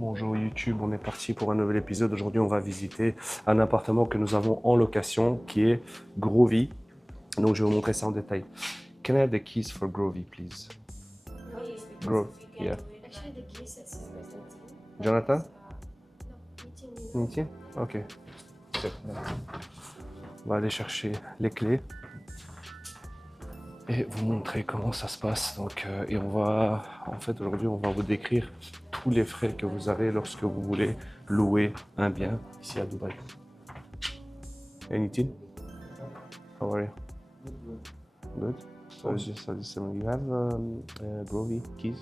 Bonjour YouTube, on est parti pour un nouvel épisode. Aujourd'hui, on va visiter un appartement que nous avons en location qui est Grovy. Donc, je vais vous montrer ça en détail. Can I have the keys for Grovy, please? Please, because Grove, if you yeah. get away, actually the case says resident team. Jonathan? No, meeting. Unity? Ok. On va aller chercher les clés et vous montrer comment ça se passe. Donc, et on va, en fait, aujourd'hui, on va vous décrire tous les frais que vous avez lorsque vous voulez louer un bien ici à Dubaï. Anything? How are you? Good. So you have Grovy keys?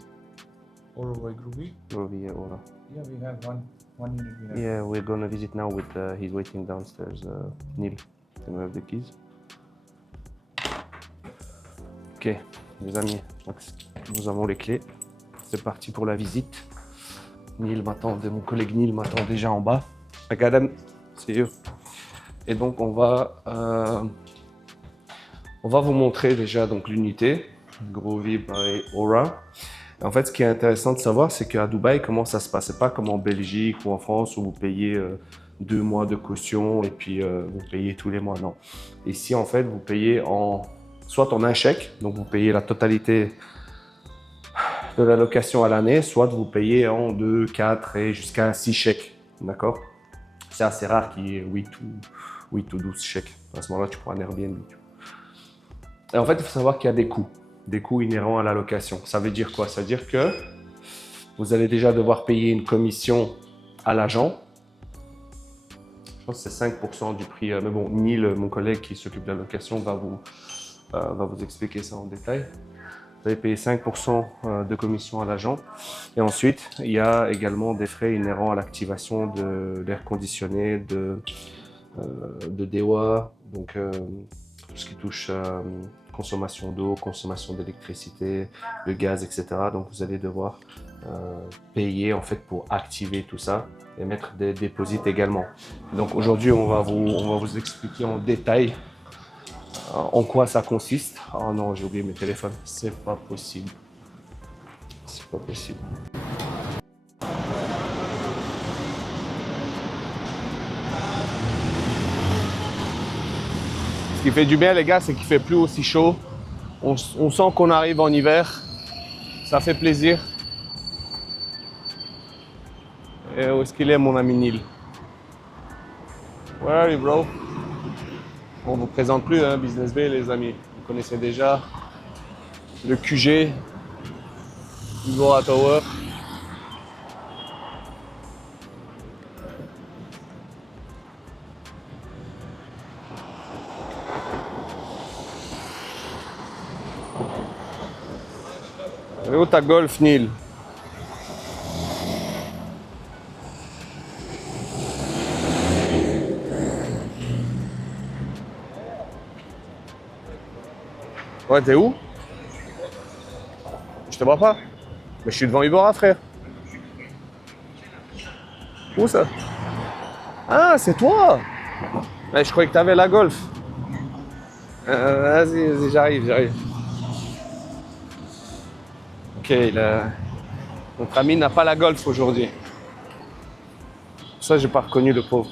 Or by Groovy? Grovy, yeah, Aura. Yeah, we have one unit. We have. Yeah, we're gonna visit now with he's waiting downstairs. Neil, can we have the keys? Ok, les amis, donc, nous avons les clés. C'est parti pour la visite. Mon collègue Neil m'attend déjà en bas. I got him. See you. Et donc on va vous montrer déjà donc l'unité Grovy by Aura. Et en fait, ce qui est intéressant de savoir, c'est qu'à Dubaï, comment ça se passe. C'est pas comme en Belgique ou en France où vous payez 2 mois de caution et puis vous payez tous les mois. Non. Ici, en fait, vous payez soit en un chèque, donc vous payez la totalité de la location à l'année, soit vous payez en 2, 4 et jusqu'à 6 chèques. D'accord? C'est assez rare qu'il y ait 8 ou 12 chèques. À ce moment-là, tu prends un Airbnb. Et en fait, il faut savoir qu'il y a des coûts inhérents à la location. Ça veut dire quoi? Ça veut dire que vous allez déjà devoir payer une commission à l'agent. Je pense que c'est 5% du prix. Mais bon, Neil, mon collègue qui s'occupe de la location, va vous expliquer ça en détail. Vous allez payer 5% de commission à l'agent. Et ensuite, il y a également des frais inhérents à l'activation de l'air conditionné, de DEWA, donc tout ce qui touche consommation d'eau, consommation d'électricité, de gaz, etc. Donc vous allez devoir payer en fait pour activer tout ça et mettre des dépôts également. Donc aujourd'hui, on va vous expliquer en détail en quoi ça consiste. Oh non, j'ai oublié mes téléphones. C'est pas possible. C'est pas possible. Ce qui fait du bien, les gars, c'est qu'il fait plus aussi chaud. On sent qu'on arrive en hiver. Ça fait plaisir. Et où est-ce qu'il est, mon ami Neil? Where are you, bro? On ne vous présente plus, hein, Business Bay, les amis. Vous connaissez déjà le QG, Igora Tower. Et où ta Golf, Neil? Ouais, t'es où? Je te vois pas. Mais je suis devant Ibora, frère. Où ça? Ah, c'est toi! Ouais, je croyais que t'avais la Golf. Vas-y, j'arrive. Ok, notre ami n'a pas la Golf aujourd'hui. Ça, j'ai pas reconnu le pauvre.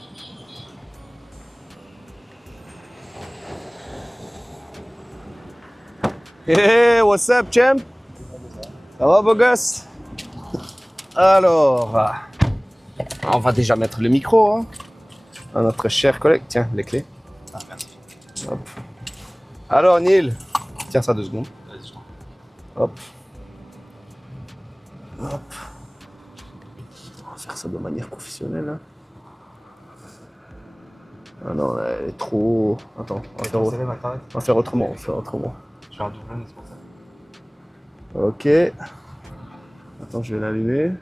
Hey, what's up, champ? Ça va, beau gosse? Alors, on va déjà mettre le micro hein, à notre cher collègue. Tiens, les clés. Ah, merci. Hop. Alors, Neil, tiens ça 2 secondes. Hop. Hop. On va faire ça de manière professionnelle. Hein. Ah non, elle est trop. Attends, on va faire autrement. Je suis un doublon, c'est pour ça. Ok. Attends, je vais l'allumer.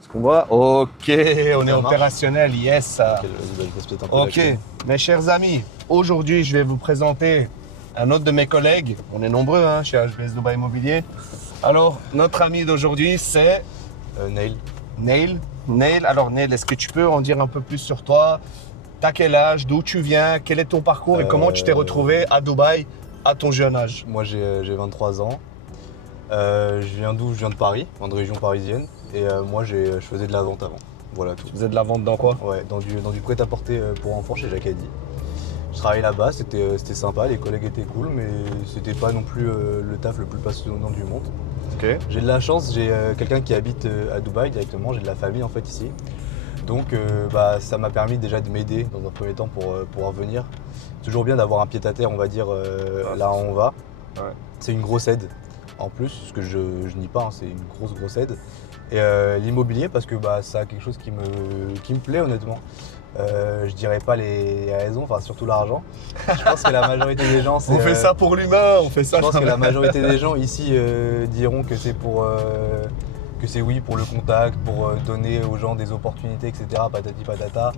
Est-ce qu'on voit? Ok, on est opérationnel, yes. Ok, mes chers amis, aujourd'hui je vais vous présenter un autre de mes collègues. On est nombreux hein, chez HBS Dubaï Immobilier. Alors, notre ami d'aujourd'hui, c'est Neil. Neil, alors Neil, est-ce que tu peux en dire un peu plus sur toi? T'as quel âge? D'où tu viens? Quel est ton parcours et comment tu t'es retrouvé à Dubaï à ton jeune âge? Moi, j'ai 23 ans. Je viens d'où? Je viens de Paris, de région parisienne. Et moi, je faisais de la vente avant. Voilà tout. Tu faisais de la vente dans quoi? Ouais, dans du prêt-à-porter pour enfants chez Jacadi. Je travaillais là-bas, c'était sympa, les collègues étaient cool, mais c'était pas non plus le taf le plus passionnant du monde. Ok. J'ai de la chance, j'ai quelqu'un qui habite à Dubaï directement, j'ai de la famille en fait ici. Donc ça m'a permis déjà de m'aider dans un premier temps pour pouvoir venir. C'est toujours bien d'avoir un pied-à-terre, on va dire, là où on va. Ouais. C'est une grosse aide en plus, ce que je nie pas, hein, c'est une grosse aide. Et l'immobilier parce que ça a quelque chose qui me plaît honnêtement. Je dirais pas les raisons, enfin surtout l'argent. Je pense que la majorité des gens, On fait ça pour l'humain, on fait ça. je pense que la majorité des gens ici diront que c'est pour pour le contact, pour donner aux gens des opportunités, etc. Patati patata.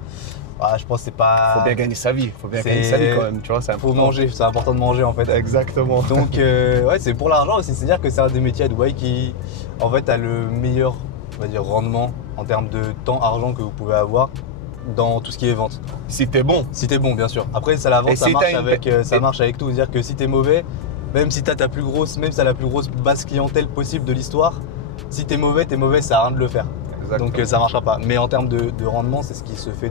Je pense que c'est pas. Faut bien gagner sa vie, faut bien C'est- gagner sa vie quand même, tu vois, c'est Faut important. manger, c'est important de manger en fait. Exactement. Donc ouais, c'est pour l'argent aussi. C'est-à-dire que c'est un des métiers à Dubaï qui en fait a le meilleur, on va dire, rendement en termes de temps, argent que vous pouvez avoir dans tout ce qui est vente. Si t'es bon. Si t'es bon, bien sûr. Après, ça la vente, Et ça si marche t'as une- avec, ça marche avec tout. C'est-à-dire que si t'es mauvais, même si t'as la plus grosse base clientèle possible de l'histoire, si t'es mauvais, ça sert à rien de le faire. Exactement. Donc ça marchera pas. Mais en termes de rendement, c'est ce qui se fait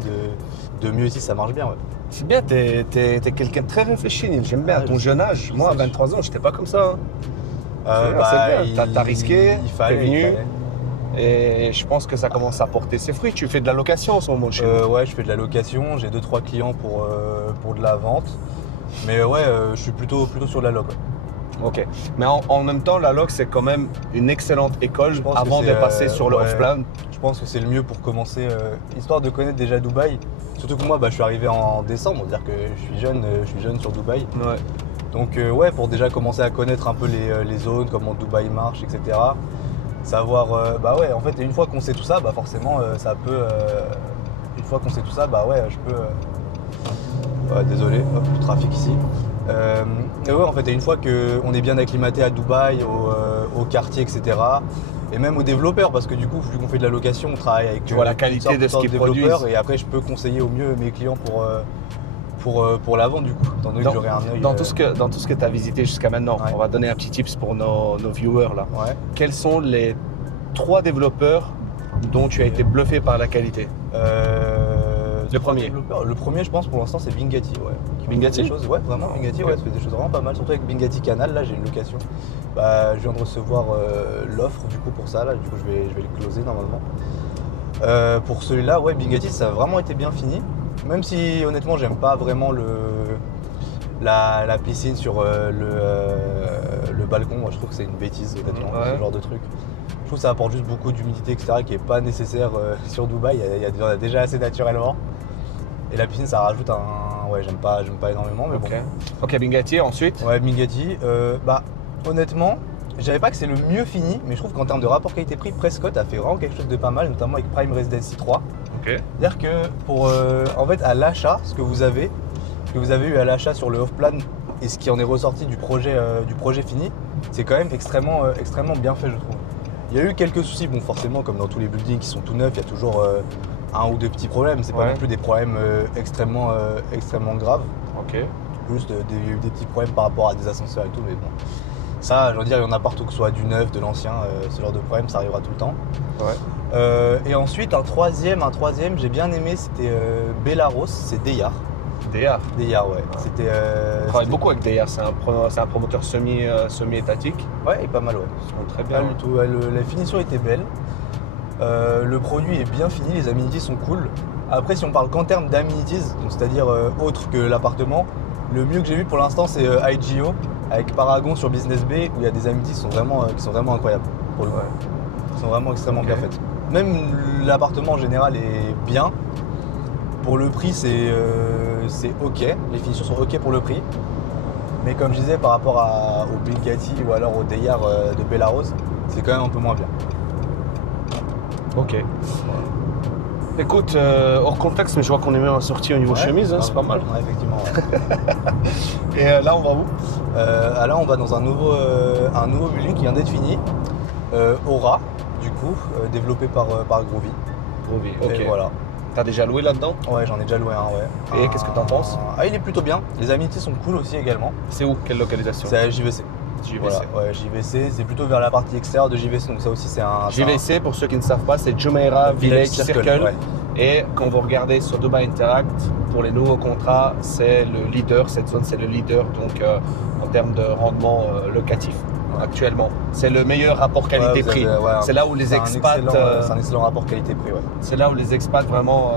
de mieux ici, ça marche bien. Ouais. C'est bien, t'es quelqu'un de très réfléchi, Neil. J'aime bien. Ouais, À ton je jeune sais, âge, je moi à sais. 23 ans, j'étais pas comme ça. Hein. Bah, c'est bien. T'as risqué, il fallait, t'es venu. il fallait. Et je pense que ça commence à porter ses fruits. Tu fais de la location en ce moment chez nous. Ouais, je fais de la location, j'ai 2-3 clients pour de la vente. Mais ouais, je suis plutôt sur de la loc. Ouais. Ok. Mais en même temps, la loc, c'est quand même une excellente école Je pense que avant de c'est, passer sur le ouais. off-plan. Je pense que c'est le mieux pour commencer, histoire de connaître déjà Dubaï. Surtout que moi, je suis arrivé en décembre, c'est-à-dire que je suis jeune sur Dubaï. Ouais. Donc ouais, pour déjà commencer à connaître un peu les zones, comment Dubaï marche, etc. Savoir, en fait, une fois qu'on sait tout ça, forcément, ça peut. Une fois qu'on sait tout ça, je peux. Désolé, hop, le trafic ici. Et ouais, en fait, une fois qu'on est bien acclimaté à Dubaï, au quartier, etc. Et même aux développeurs, parce que du coup, vu qu'on fait de la location, on travaille avec Tu vois la qualité toutes de ce sortes qu'ils développeurs, produisent. et après, je peux conseiller au mieux mes clients pour la vente, du coup, étant donné que j'aurai un œil. Dans tout ce que tu as visité jusqu'à maintenant, Ouais. on va donner un petit tips pour nos viewers là. Ouais. Quels sont les 3 développeurs dont tu as été bluffé par la qualité? Le premier. développeur. Le premier, je pense, pour l'instant, c'est Bingati. Ouais. Qui fait Bingati? des choses, ouais, vraiment, Bingati, ouais, ça fait des choses vraiment pas mal. Surtout avec Bingati Canal, là, j'ai une location. Je viens de recevoir l'offre, du coup, pour ça, là, du coup, je vais le closer normalement. Pour celui-là, ouais, Bingati, ça a vraiment été bien fini. Même si, honnêtement, j'aime pas vraiment la piscine sur le balcon. Moi, je trouve que c'est une bêtise, honnêtement, Ouais. ce genre de truc. Je trouve que ça apporte juste beaucoup d'humidité, etc., qui n'est pas nécessaire sur Dubaï. Il y en a déjà assez naturellement. Et la piscine, ça rajoute un. Ouais, j'aime pas énormément, mais Ok. Ok, Bingati, ensuite. bon. Ouais, Bingati, honnêtement, je dirais pas que c'est le mieux fini, mais je trouve qu'en termes de rapport qualité-prix, Prescott a fait vraiment quelque chose de pas mal, notamment avec Prime Residency 3. Ok. C'est-à-dire que pour, en fait, à l'achat, ce que vous avez eu à l'achat sur le off-plan et ce qui en est ressorti du projet fini, c'est quand même extrêmement bien fait, je trouve. Il y a eu quelques soucis, bon, forcément, comme dans tous les buildings qui sont tout neufs, il y a toujours un ou deux petits problèmes. C'est pas Ouais. non plus des problèmes extrêmement graves. Ok. Juste il y a eu des petits problèmes par rapport à des ascenseurs et tout, mais bon. Ça, je veux dire, il y en a partout, que ce soit du neuf, de l'ancien, ce genre de problème, ça arrivera tout le temps. Ouais. Et ensuite, un troisième, j'ai bien aimé, c'était Bellaros, c'est Deyar. DR. Deyar, ouais. C'était. On travaille beaucoup avec DR, c'est un promoteur semi-étatique. Ouais, et pas mal, ouais. Ils sont très Pas bien. du tout. Ouais, la finition était belle. Le produit est bien fini, les amenities sont cool. Après, si on parle qu'en termes d'amenities, donc c'est-à-dire autre que l'appartement, le mieux que j'ai vu pour l'instant, c'est IGO avec Paragon sur Business Bay, où il y a des amenities qui sont vraiment incroyables pour le coup. Qui sont vraiment extrêmement Ok. bien faites. Même l'appartement en général est bien. Pour le prix, c'est ok. Les finitions sont ok pour le prix. Mais comme je disais, par rapport au Bugatti ou alors au Deyar de Bellaros, c'est quand même un peu moins bien. Ok. Écoute, hors contexte, mais je vois qu'on est même sorti au niveau Ouais. chemise, hein, c'est pas mal. Ouais, effectivement. Ouais. Et là, on va où? Là, on va dans un nouveau building qui vient d'être fini. Aura, du coup, développé par Groovy. Groovy, Et ok. voilà. T'as déjà loué là-dedans? Ouais, j'en ai déjà loué un, ouais. Et qu'est-ce que t'en penses? Il est plutôt bien. Les amenities sont cool aussi également. C'est où? Quelle localisation? C'est à JVC. JVC. Voilà, ouais, JVC, c'est plutôt vers la partie extérieure de JVC, donc ça aussi c'est un... JVC, pour ceux qui ne savent pas, c'est Jumeirah Village Circle. ouais. Et quand vous regardez sur Dubai Interact, pour les nouveaux contrats, c'est le leader, cette zone c'est le leader donc, en termes de rendement locatif actuellement. C'est le meilleur rapport qualité-prix. C'est là où les expats... c'est un excellent rapport qualité-prix, ouais. C'est là où les expats vraiment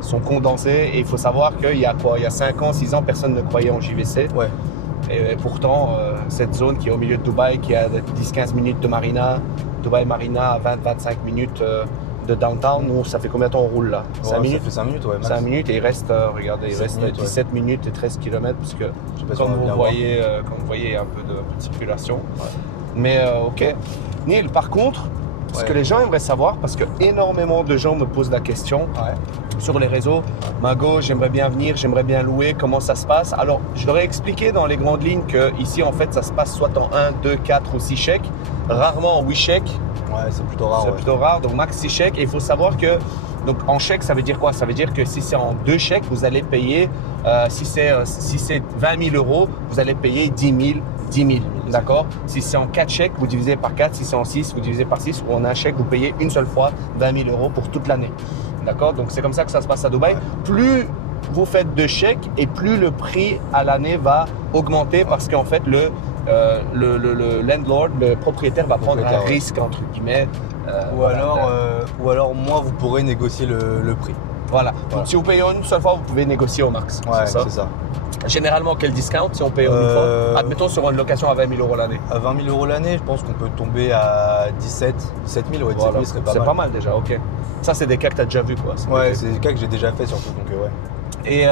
sont condensés. Et il faut savoir qu'il y a quoi? Il y a 5 ans, 6 ans, personne ne croyait en JVC. Ouais. Et pourtant, cette zone qui est au milieu de Dubaï, qui a 10-15 minutes de marina, Dubaï Marina à 20-25 minutes de downtown, nous, ça fait combien de temps on roule là? 5 minutes? Ça fait 5 minutes, ouais. 5 minutes et il reste, regardez, il reste minutes, 17 minutes et 13 km parce que comme vous voyez, il y a un peu de circulation. Ouais. Mais ok. Neil, par contre, ce que les gens aimeraient savoir, parce que énormément de gens me posent la question sur les réseaux, Mago, j'aimerais bien venir, j'aimerais bien louer, comment ça se passe? Alors, je leur ai expliqué dans les grandes lignes que ici, en fait, ça se passe soit en 1, 2, 4 ou 6 chèques, rarement en 8 chèques. Ouais, c'est plutôt rare. C'est plutôt rare, donc max 6 chèques. Et il faut savoir que, donc en chèque, ça veut dire quoi? Ça veut dire que si c'est en 2 chèques, vous allez payer, si c'est 20 000 euros, vous allez payer 10 000, d'accord? Si c'est en 4 chèques, vous divisez par 4. Si c'est en 6, vous divisez par 6. Ou en un chèque, vous payez une seule fois 20 000 euros pour toute l'année, d'accord? Donc c'est comme ça que ça se passe à Dubaï. Plus vous faites de chèques et plus le prix à l'année va augmenter parce qu'en fait le landlord, le propriétaire va prendre un risque entre guillemets. Ou alors moins vous pourrez négocier le prix. Voilà. Donc si vous payez une seule fois, vous pouvez négocier au max. Ouais, c'est ça. Généralement, quel discount si on paye une fois? Admettons sur une location à 20 000 euros l'année. À 20 000 euros l'année, je pense qu'on peut tomber à 17 000. Ouais, 17 000 serait pas mal. C'est pas mal déjà, ok. Ça, c'est des cas que tu as déjà vu quoi. Ouais, c'est des cas que j'ai déjà fait surtout. Donc, ouais. Et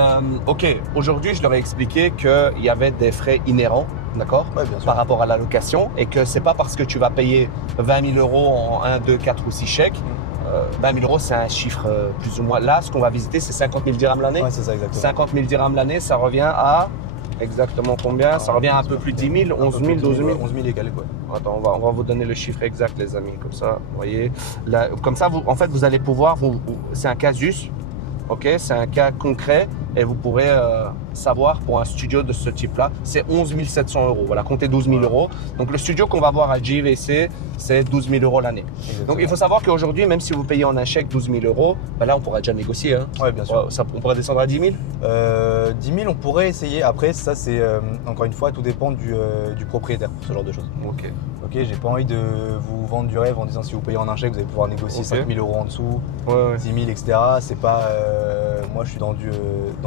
ok, aujourd'hui, je leur ai expliqué qu'il y avait des frais inhérents, d'accord, par rapport à la location et que c'est pas parce que tu vas payer 20 000 euros en 1, 2, 4 ou 6 chèques. 20 000 euros, c'est un chiffre plus ou moins. Là, ce qu'on va visiter, c'est 50 000 dirhams l'année. Ouais, c'est ça, exactement. 50 000 dirhams l'année, ça revient à exactement combien? Ça revient à un peu plus de 10 000, 11 000, 12 000. 11 000 et quelques, ouais. Attends, on va vous donner le chiffre exact, les amis, comme ça, vous voyez. Là, comme ça, en fait, vous allez pouvoir, c'est un casus, ok, c'est un cas concret et vous pourrez savoir pour un studio de ce type-là, c'est 11 700 euros. Voilà, comptez 12 000 euros. Donc, le studio qu'on va voir à JVC, c'est 12 000 euros l'année. Donc, il faut savoir qu'aujourd'hui, même si vous payez en un chèque 12 000 euros, ben là, on pourra déjà négocier. Hein. Oui, bien sûr. On pourrait descendre à 10 000 10 000, on pourrait essayer. Après, ça, c'est encore une fois, tout dépend du propriétaire, ce genre de choses. Ok. Ok, j'ai pas envie de vous vendre du rêve en disant si vous payez en un chèque, vous allez pouvoir négocier 5 000 euros en dessous, 10 000, etc. C'est pas. Moi, je suis dans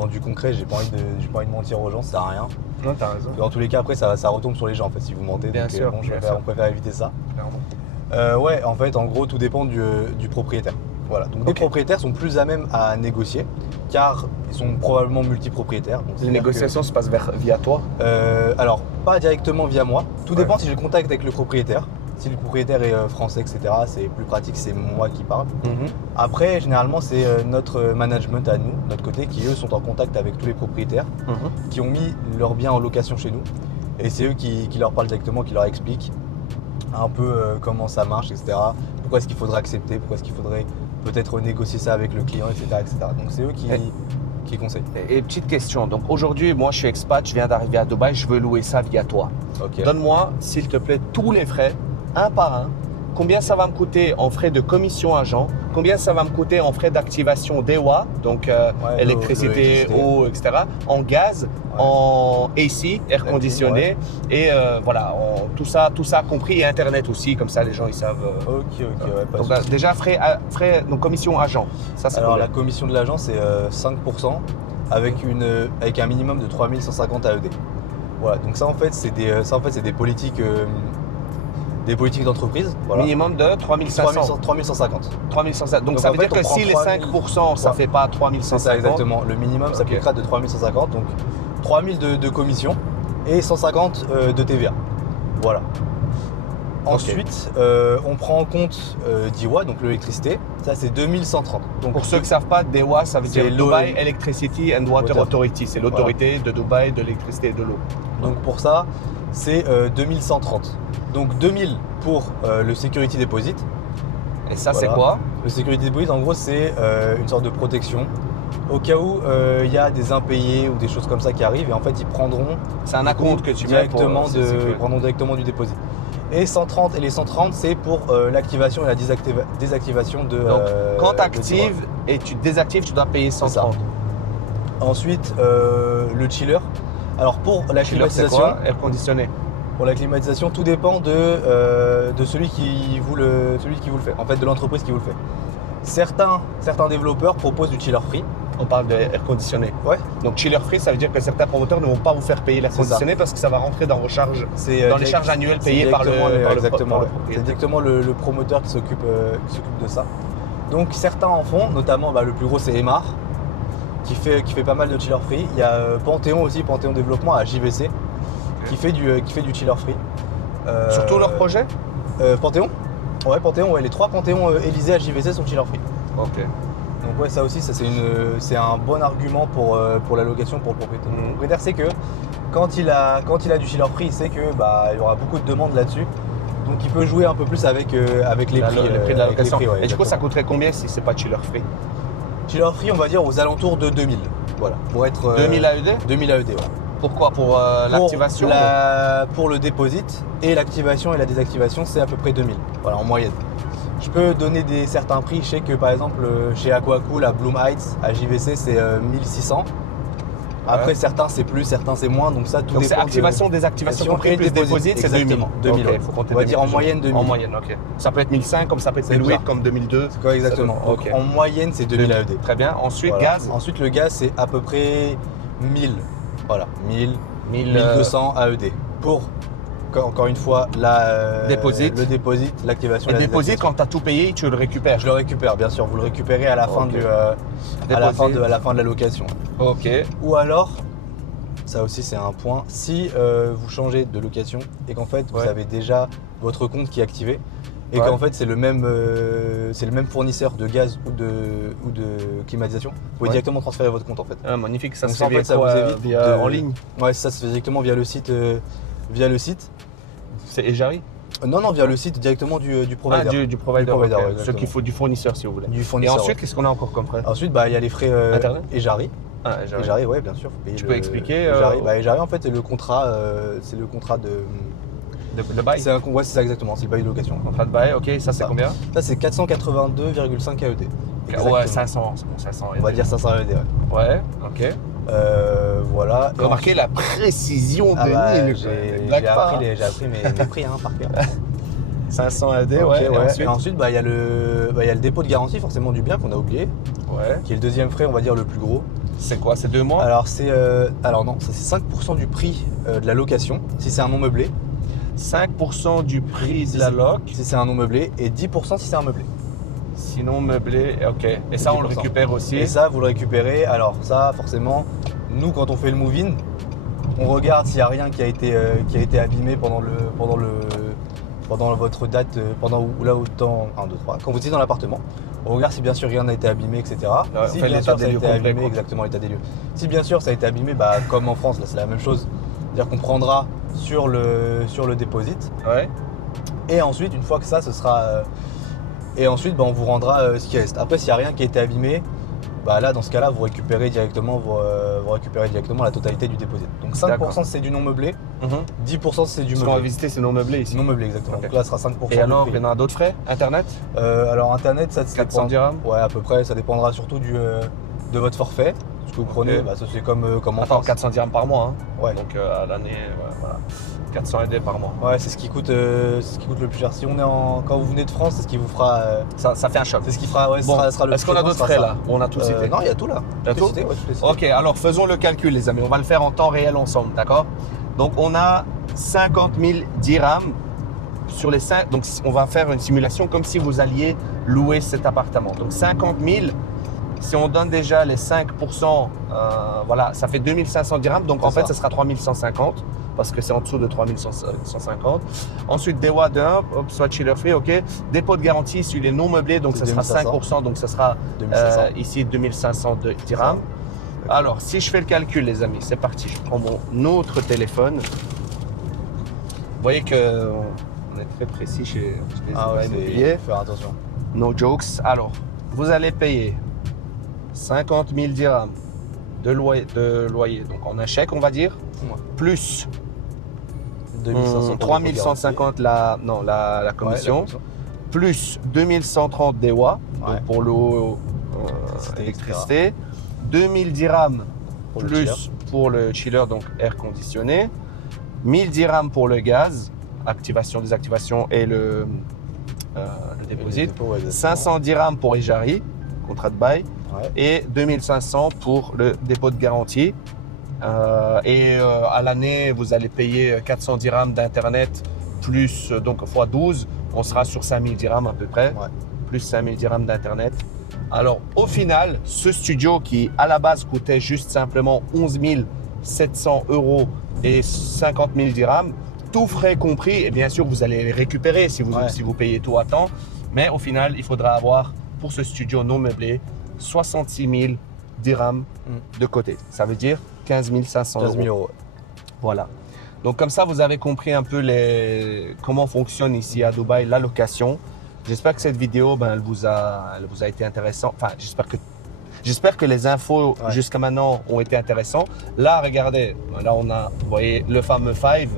du concret, j'ai pas envie de mentir aux gens, ça sert à rien. Non, t'as raison. Dans tous les cas, après, ça retombe sur les gens en fait, si vous mentez. Bien donc, sûr, on préfère éviter ça. Clairement. Ouais, en fait, en gros, tout dépend du propriétaire. Voilà. Donc, les propriétaires sont plus à même à négocier car ils sont probablement multipropriétaires. Les négociations se passent via toi? Alors, pas directement via moi. Tout dépend si j'ai le contact avec le propriétaire. Si le propriétaire est français, etc., c'est plus pratique, c'est moi qui parle. Après, généralement, c'est notre management à nous, notre côté, qui eux sont en contact avec tous les propriétaires, qui ont mis leurs biens en location chez nous. Et c'est eux qui leur parlent directement, qui leur expliquent un peu comment ça marche, etc. Pourquoi est-ce qu'il faudrait accepter, pourquoi est-ce qu'il faudrait peut-être négocier ça avec le client, etc. Donc c'est eux qui conseillent. Et petite question, donc aujourd'hui, moi je suis expat, je viens d'arriver à Dubaï, je veux louer ça via toi. Okay. Donne-moi, s'il te plaît, tous les frais, un par un. Combien ça va me coûter en frais de commission agent? Combien ça va me coûter en frais d'activation d'EWA, donc électricité, eau, etc. En gaz, en AC, air conditionné, et voilà, tout ça compris, et Internet aussi, comme ça les gens ils savent. Ok, ouais, pas donc, déjà frais, donc commission agent. Ça, c'est alors combien? la commission de l'agent c'est 5% avec un minimum de 3150 AED. Voilà, donc ça en fait c'est des politiques. Des politiques d'entreprise. Voilà. Minimum de 3500. 3150. 3150. Donc ça veut dire que si les 5%, ça ne fait pas 3150. C'est ça, exactement. Le minimum s'appliquera de 3150. Donc 3000 de commission et 150 de TVA. Voilà. Ensuite, on prend en compte DIWA, donc l'électricité. Ça, c'est 2130. Donc, pour ceux qui ne savent pas, DIWA, ça veut dire Dubai Electricity and Water Authority. C'est l'autorité de Dubaï de l'électricité et de l'eau. Donc pour ça, c'est 2130. Donc 2000 pour le Security Deposit. Et ça, c'est quoi? Le Security Deposit, en gros, c'est une sorte de protection au cas où il y a des impayés ou des choses comme ça qui arrivent et en fait ils prendront C'est un acompte que tu mets pour ils prendront directement du dépôt. Et 130 et les 130 c'est pour l'activation et la désactivation de. Donc quand tu de actives et tu désactives, tu dois payer 130. Ensuite le chiller. Alors pour la Chiller, c'est climatisation, quoi? Air conditionné. pour la climatisation, tout dépend de celui qui vous le fait, en fait de l'entreprise qui vous le fait. Certains développeurs proposent du chiller free. On parle d'air conditionné. Ouais. Donc chiller free, ça veut dire que certains promoteurs ne vont pas vous faire payer l'air C'est ça. conditionné parce que ça va rentrer dans vos charges, C'est dans les charges annuelles c'est payées par le directement exactement, ouais. C'est propriétaire. directement le promoteur qui s'occupe de ça. Donc certains en font, notamment le plus gros c'est Emar qui fait pas mal de chiller free. Il y a Panthéon aussi, Panthéon Développement à JVC qui fait du chiller free. Sur tous leurs projets? Panthéon. Ouais, Panthéon, ouais, les 3 Panthéons Élysée à JVC sont chiller free. Ok. Donc ouais, ça aussi, c'est un bon argument pour la location pour le propriétaire. Le propriétaire sait que quand il a du chiller free, il sait que il y aura beaucoup de demandes là-dessus. Donc il peut jouer un peu plus avec les prix. Les prix de la avec les location. prix, ouais, Et du coup, ça exactement. coûterait combien si c'est pas chiller free? Chiller free, on va dire aux alentours de 2000. Voilà, pour être 2000 AED? 2000 AED, ouais. Pourquoi? Pour l'activation? Pour le deposit et l'activation et la désactivation, c'est à peu près 2000. Voilà, en moyenne. Je peux donner certains prix. Je sais que par exemple chez Aquacool à Bloom Heights à JVC c'est 1600. Après certains c'est plus, certains c'est moins. Donc ça tout Donc c'est dépend. activation, désactivation compris, et plus deposit, c'est 2000. Exactement, 2000. Ok, Ouais. faut compter On va dire en 2000. moyenne 2000. En moyenne, ok. Ça peut être 1005 comme ça peut être C'est 1008 ça. comme 2002. C'est quoi exactement. Ça peut- Donc, en moyenne c'est 2000 AED. Très bien. Ensuite, Voilà. gaz. Ensuite le gaz c'est à peu près 1000. Voilà, 1000, 1000, 1200 AED. Pour encore une fois Deposit. le deposit, l'activation Et et la déposit, désactivation. quand tu as tout payé, tu le récupères. Je le récupère, bien sûr. Vous le récupérez à la fin Ok. à la fin de la location. Ok. Ou alors, ça aussi c'est un point, si vous changez de location et qu'en fait vous Ouais. avez déjà votre compte qui est activé et Ouais. qu'en fait c'est le même fournisseur de gaz ou de climatisation, vous pouvez Ouais. directement transférer votre compte en fait. Ah, magnifique, ça Donc se ça, fait en fait, ça quoi, vous évite via de- en ligne. Ouais, ça se fait directement via le site. C'est Ejari? Non, via le site directement du provider. Du provider. Du provider, ok. ouais, Ce exactement. qu'il faut du fournisseur si vous voulez. Du Et fournisseur. ensuite, ouais. qu'est-ce qu'on a encore comme frais? Ensuite, il y a les frais Internet Ejari. Ah, Ejari. Ejari, ouais, bien sûr. Faut payer Tu le- peux expliquer, Ejari. Ejari, en fait, c'est le contrat de. Le bail? Ouais, c'est ça exactement, c'est le bail de location. Contrat de bail, ok, ça c'est Ça. combien? Ça, c'est 482,5 AED. Exactement. Ouais, 500, c'est bon, 500. On va dire 500 AED, ouais. Ouais, ok. Voilà. Et Remarquez la précision de Ah bah, Neil. j'ai Blague pas, hein. appris mes prix par cœur. 500 AD, Ok, ouais. Et Et ensuite, il y a le dépôt de garantie forcément du bien qu'on a oublié, Ouais. qui est le deuxième frais, on va dire le plus gros. C'est quoi? C'est 2 mois? Alors non, ça c'est 5% du prix de la location si c'est un non meublé. 5% du prix de la loc, Si c'est un non meublé et 10% si c'est un meublé. sinon meublé, ok. Et ça, on le 10%. récupère aussi. Et ça, vous le récupérez. Alors ça, forcément, nous quand on fait le move-in, on regarde s'il n'y a rien qui a été abîmé pendant votre date, pendant ou là autant 1, 2, 3. Quand vous étiez dans l'appartement, on regarde si bien sûr rien n'a été abîmé, etc. Ouais, Si on fait bien l'état sûr ça a des lieux été complet, abîmé, quoi. exactement l'état des lieux. Si bien sûr ça a été abîmé, comme en France, là c'est la même chose. C'est-à-dire qu'on prendra sur le deposit. Ouais. Et ensuite, une fois que ça, ce sera. Et ensuite, on vous rendra ce qui reste. Après, s'il n'y a rien qui a été abîmé, là, dans ce cas-là, vous récupérez directement la totalité du dépôt. Donc 5% D'accord. c'est du non meublé, Mhm. 10% c'est du Ce qu'on va meublé. visiter, c'est non meublé ici. Non meublé, exactement. Ok. Donc là, ce sera 5%. Et du alors, prix. il y en a d'autres frais? Internet? Alors, Internet, ça 400 dirhams? Ouais, à peu près. Ça dépendra surtout de votre forfait. Ce que vous prenez, Ok. ça c'est comme en Attends, France. 400 dirhams par mois. Hein. Ouais. Donc à l'année, ouais, voilà. 400 AD par mois. Ouais, c'est ce qui coûte le plus cher. Si on est quand vous venez de France, c'est ce qui vous fera. Ça fait un choc. C'est ce qui fera. Ouais, Bon, ça sera le est-ce plus qu'on a grand, d'autres ça frais sera là? On a tout cité. Non, il y a tout là. Il y a tout? Cité, ouais, tout est cité. Ok, alors faisons le calcul les amis, on va le faire en temps réel ensemble, d'accord? Donc on a 50 000 dirhams sur les 5, donc on va faire une simulation comme si vous alliez louer cet appartement. Donc 50 000, si on donne déjà les 5%, voilà, ça fait 2500 dirhams, donc en C'est fait ça. ça sera 3150 parce que c'est en dessous de 3150. Ensuite, des water, soit chiller free, ok. Dépôt de garantie sur les non meublés, donc C'est ça sera 5%, donc ça sera 2500. ici 2500 dirhams. Alors, si je fais le calcul, les amis, c'est parti. Je prends mon autre téléphone. Vous voyez qu'on est très précis chez les Ah ouais, immobiliers. faut faire attention. No jokes. Alors, vous allez payer 50 000 dirhams de loyer. Donc en un chèque, on va dire, Ouais. plus 2500 3150 la commission, plus 2130 d'EWA Ouais. donc pour l'eau, électricité, 2000 dirhams Pour le chiller. plus pour le chiller, donc air conditionné, 1000 dirhams pour le gaz, activation, désactivation et le dépôt, 500 dirhams pour Ejari, contrat de bail, Ouais. et 2500 pour le dépôt de garantie. À l'année, vous allez payer 400 dirhams d'internet plus donc x 12, on sera sur 5000 dirhams à peu près, Ouais. plus 5000 dirhams d'internet. Alors au final, ce studio qui à la base coûtait juste simplement 11 700 € et 50 000 dirhams, tout frais compris, et bien sûr vous allez les récupérer si vous payez tout à temps, mais au final il faudra avoir pour ce studio non meublé 66 000 dirhams de côté. Ça veut dire 15 500 15 000 €. euros. Voilà. Donc comme ça, vous avez compris un peu comment fonctionne ici à Dubaï la location. J'espère que cette vidéo, elle vous a été intéressante. Enfin, j'espère que les infos jusqu'à maintenant ont été intéressantes. Là, regardez, là on a, vous voyez, le fameux Five,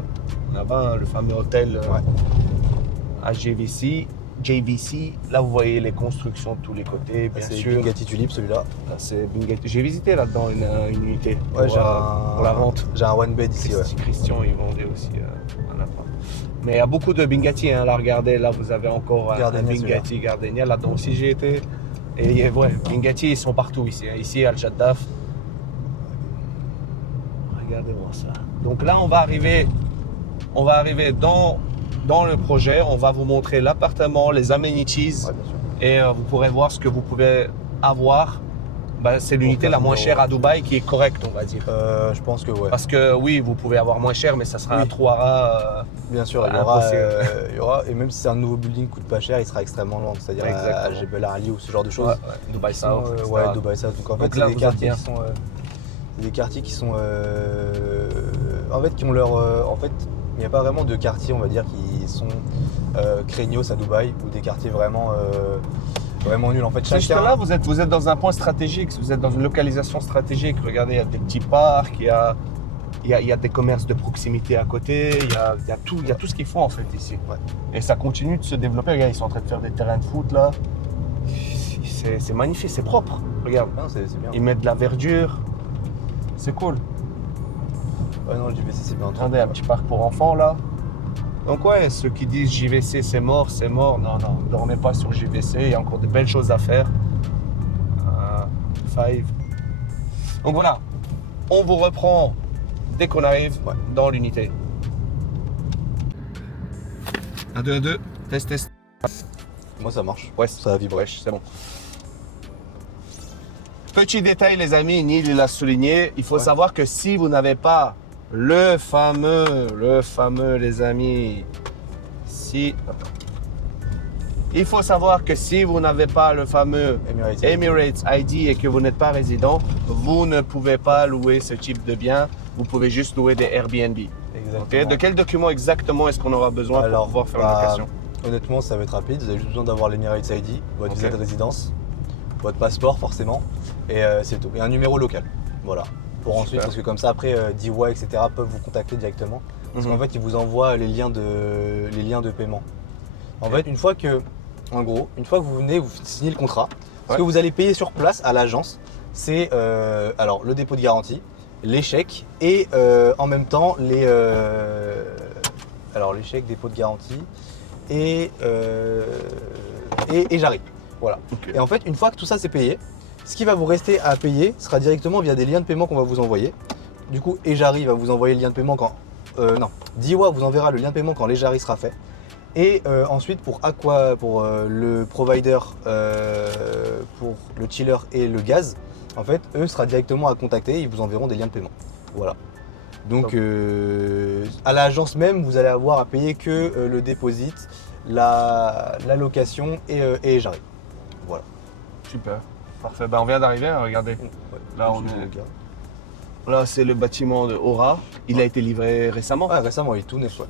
là-bas, le fameux hôtel à JVC. Là, vous voyez les constructions de tous les côtés, bien C'est sûr. Bugatti Tulip celui-là. Là, c'est Bugatti. J'ai visité là-dedans une unité Ouais, pour la vente. J'ai un one bed ici. Ouais. Christian, il vendait aussi un appart. Mais il y a beaucoup de Bugatti. Là, regardez, là, vous avez encore un Gardenia, Bugatti Gardenia. Là-dedans aussi, j'ai été. Et ouais, Bugatti, ils sont partout ici. Ici, Al Shaddaf. Regardez-moi ça. Donc là, on va arriver dans le projet. On va vous montrer l'appartement, les amenities. Ouais, bien sûr. Et vous pourrez voir ce que vous pouvez avoir. C'est l'unité la moins chère à Dubaï qui est correcte, on va dire. Je pense que ouais. Parce que oui, vous pouvez avoir moins cher, mais ça sera un trou à rats. Bien sûr, il y aura, et même si c'est un nouveau building qui coûte pas cher, il sera extrêmement loin, c'est-à-dire à Jebel Ali ou ce genre de choses. Dubaï South. Ouais, Dubaï South. Donc en fait, là, c'est des quartiers qui sont, en fait, qui ont leur, en fait, il n'y a pas vraiment de quartiers, on va dire, qui sont craignos à Dubaï ou des quartiers vraiment nuls. En fait, Juste là, vous êtes dans un point stratégique, vous êtes dans une localisation stratégique. Regardez, il y a des petits parcs, il y a des commerces de proximité à côté, il y a tout ce qu'il faut en fait ici. Ouais. Et ça continue de se développer. Regarde, ils sont en train de faire des terrains de foot là. C'est magnifique, c'est propre. Regarde, Non, c'est bien. ils mettent de la verdure. C'est cool. Ouais, non, le JVC, c'est bien. Regardez, un petit parc pour enfants là. Donc ouais, ceux qui disent JVC c'est mort. Non, ne dormez pas sur JVC, il y a encore de belles choses à faire. Five. Donc voilà, on vous reprend dès qu'on arrive dans l'unité. 1, 2, 2, test. Moi, ça marche. Ouais, Ça a vibré. ouais, c'est bon. Petit détail les amis, Neil l'a souligné, il faut savoir que si vous n'avez pas le fameux les amis, il faut savoir que si vous n'avez pas le fameux Emirates ID et que vous n'êtes pas résident, vous ne pouvez pas louer ce type de bien, vous pouvez juste louer des Airbnb. Exactement. Okay. De quel document exactement est-ce qu'on aura besoin pour pouvoir faire une location? Honnêtement, ça va être rapide. Vous avez juste besoin d'avoir l'Emirates ID, votre visa de résidence, votre passeport forcément, et c'est tout. Et un numéro local. Voilà. Pour ensuite, parce que comme ça, après, DIWA, etc. peuvent vous contacter directement. Parce qu'en fait, ils vous envoient les liens de paiement. En fait, une fois que vous venez, vous signez le contrat, ce que vous allez payer sur place à l'agence, c'est alors le dépôt de garantie, les chèques et en même temps les chèques, dépôt de garantie et j'arrive. Voilà. Okay. Et en fait, une fois que tout ça c'est payé, ce qui va vous rester à payer sera directement via des liens de paiement qu'on va vous envoyer. Du coup, Ejari va vous envoyer le lien de paiement quand DIWA vous enverra le lien de paiement quand l'Ejari sera fait. Et ensuite pour le provider, pour le chiller et le gaz, en fait, eux sera directement à contacter, ils vous enverront des liens de paiement. Voilà. Donc à l'agence même, vous allez avoir à payer que le deposit, la location et j'arrive. Voilà. Super. Parfait. On vient d'arriver, regardez. Là, là, c'est le bâtiment de Aura. Il a été livré récemment. Ouais, récemment, il est tout neuf. Ouais.